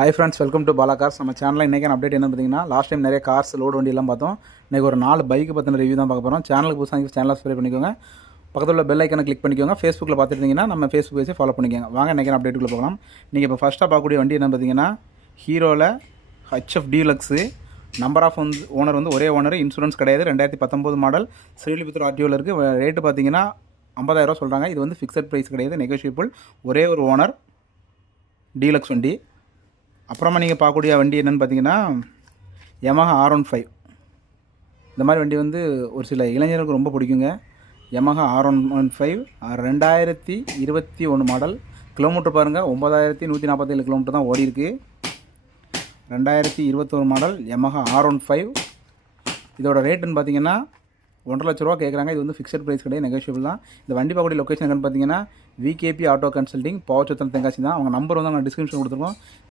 Hi friends, welcome to Bala cars. நம்ம சேனலில் இன்றைக்கான அப்டேட் என்ன பார்த்தீங்கன்னா, லாஸ்ட் டைம் நிறைய கார்ஸ் லோடு வண்டியெல்லாம் பார்த்தோம். இன்றைக்கி ஒரு 4 பைக்கு பற்றின ரிவ்யூ தான் பார்க்க போகிறோம். சேனலுக்கு புதுசாக சேனலை சப்ஸ்கிரைப் பண்ணிக்கோங்க. பக்கத்தில் உள்ள பெல் ஐக்கனை கிளிக் பண்ணிக்கோங்க. ஃபேஸ்புக்கில் பார்த்துருந்தீங்கன்னா நம்ம ஃபேஸ்புக் பேஜை ஃபாலோ பண்ணிக்கோங்க. வாங்க இன்றைக்கான அப்டேட்டுக்குள்ளே போகலாம். நீங்கள் இப்போ ஃபஸ்ட்டாக பார்க்கக்கூடிய வண்டி என்ன பார்த்தீங்கன்னா, ஹீரோவில் HF deluxe. Number of owner வந்து ஒரே ஓனர், இன்சூரன்ஸ் கிடையாது. 2019 மாடல், ஸ்ரீலிபுத்தூர் ஆர்டிஓவில் இருக்குது. ரேட்டு பார்த்தீங்கன்னா 50,000 சொல்கிறாங்க. இது வந்து ஃபிக்ஸட் ப்ரைஸ் கிடையாது, நெகோஷியபிள். ஒரே ஒரு ஓனர், டீலக்ஸ் வண்டி. அப்புறமா நீங்கள் பார்க்கக்கூடிய வண்டி என்னென்னு பார்த்தீங்கன்னா, Yamaha R15. இந்த மாதிரி வண்டி வந்து ஒரு சில இளைஞர்களுக்கு ரொம்ப பிடிக்குங்க. Yamaha R15 2021 model. கிலோமீட்டர் பாருங்கள், 9147 கிலோமீட்டர் தான் ஓடி இருக்குது. 2021 மாடல் Yamaha R15. இதோட ரேட்டுன்னு பார்த்தீங்கன்னா 1,50,000 ரூபா கேட்குறாங்க. இது வந்து ஃபிக்ஸட் ப்ரைஸ் கிடையாது, நெகோஷியபிள் தான். இந்த வண்டி பார்க்கக்கூடிய லொக்கேஷன் என்னென்னு பார்த்தீங்கன்னா, VKP ஆட்டோ கன்சல்டிங், பவர் சத்திரம் தென்காசி தான். அவங்க நம்பர் வந்து நாங்கள் டிஸ்கிரிப்ஷன் கொடுத்துருக்கோம்.